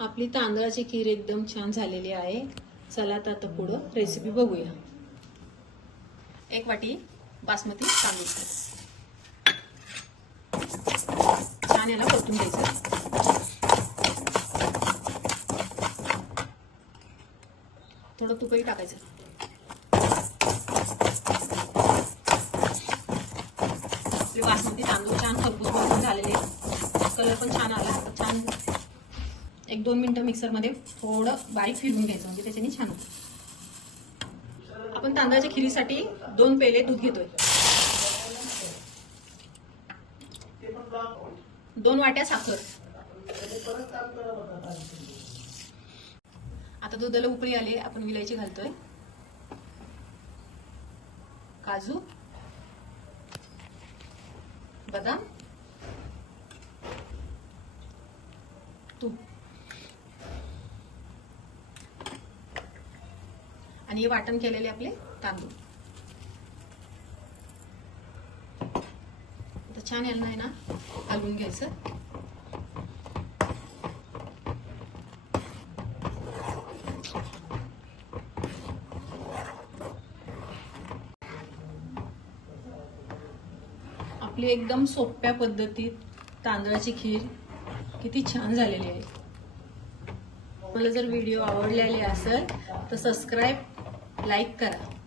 आपली तांदळाची खीर एकदम छान झालेली आहे। चला आता पुढे रेसिपी बघूया। 1 वाटी बासमती तांदूळ छान याला परतून घ्यायचं। थोडं तुपही टाकायचं। आपले बासमती तांदूळ छान खरपूस परतून झालेले, कलर पण छान आला। छान 1-2 मिनिटं मिक्सर मध्ये थोडं बारीक फिरवून घ्यायचं, म्हणजे त्याच्याने छान होतं। आपण तांदळाच्या खिरीसाठी 2 पेले दूध घेतोय। 2 वाट्या साखर। आता दुधाला उकळी आली, आपण विलायची घालतोय, काजू, बदाम, तूप आणि हे वाटण केलेले आपले तांदूळ। आता छान याला आहे ना हलवून घ्यायचं। आपली एकदम सोप्या पद्धतीत तांदळाची खीर किती छान झालेली आहे। मला जर व्हिडिओ आवडलेले असेल तर सबस्क्राइब, लाईक करा।